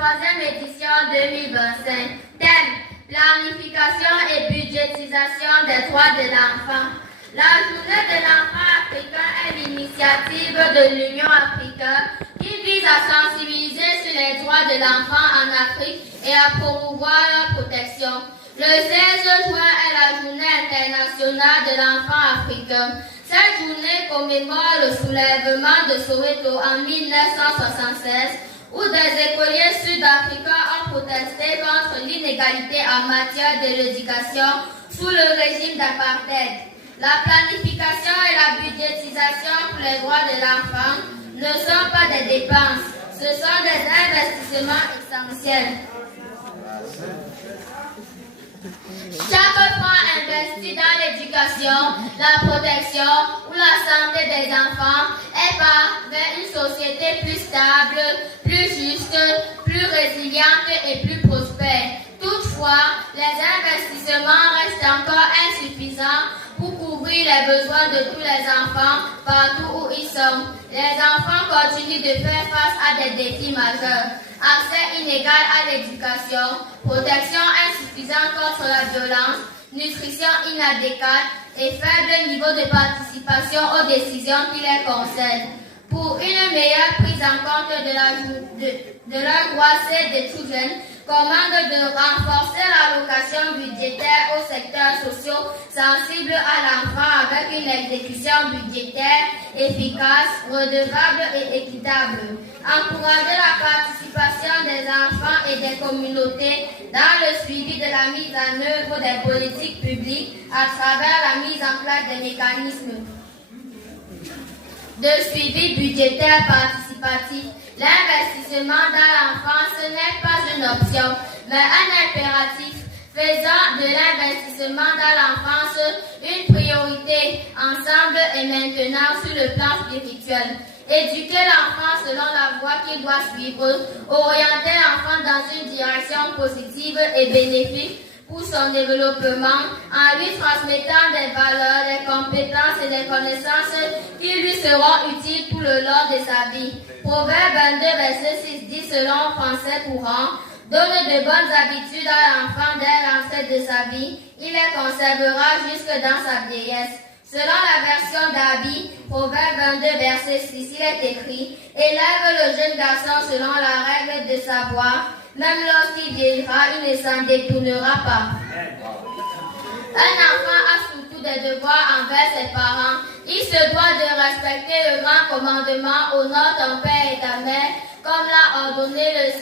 troisième édition 2025. Thème: planification et budgétisation des droits de l'enfant. La journée de l'enfant africain est l'initiative de l'Union africaine qui vise à sensibiliser sur les droits de l'enfant en Afrique et à promouvoir leur protection. Le 16 juin est la journée internationale de l'enfant africain. Cette journée commémore le soulèvement de Soweto en 1976, où des écoliers sud-africains ont protesté contre l'inégalité en matière de l'éducation sous le régime d'apartheid. La planification et la budgétisation pour les droits de l'enfant ne sont pas des dépenses, ce sont des investissements essentiels. Chaque franc investi dans l'éducation, la protection ou la santé des enfants est pas vers une société plus stable, plus juste, plus résiliente et plus prospère. Toutefois, les investissements restent encore insuffisants pour couvrir les besoins de tous les enfants partout où ils sont. Les enfants continuent de faire face à des défis majeurs. Accès inégal à l'éducation, protection insuffisante contre la violence, nutrition inadéquate et faible niveau de participation aux décisions qui les concernent. Pour une meilleure prise en compte de leur droits des tout jeunes, commande de renforcer l'allocation budgétaire aux secteurs sociaux sensibles à l'enfant avec une exécution budgétaire efficace, redevable et équitable. Encourager la participation des enfants et des communautés dans le suivi de la mise en œuvre des politiques publiques à travers la mise en place des mécanismes de suivi budgétaire participatif. L'investissement dans l'enfance n'est pas une option, mais un impératif, faisant de l'investissement dans l'enfance une priorité, ensemble et maintenant sur le plan spirituel. Éduquer l'enfant selon la voie qu'il doit suivre, orienter l'enfant dans une direction positive et bénéfique pour son développement, en lui transmettant des valeurs, des compétences et des connaissances qui lui seront utiles tout le long de sa vie. Proverbe 22, verset 6 dit selon français courant: donne de bonnes habitudes à l'enfant dès l'entrée de sa vie, il les conservera jusque dans sa vieillesse. Selon la version d'Abi, Proverbe 22, verset 6, il est écrit: élève le jeune garçon selon la règle de sa voie, même lorsqu'il vieillira, il ne s'en détournera pas. Un enfant a surtout des devoirs envers ses parents. Il se doit de respecter le grand commandement: honore ton père et ta mère, comme l'a ordonné le Seigneur.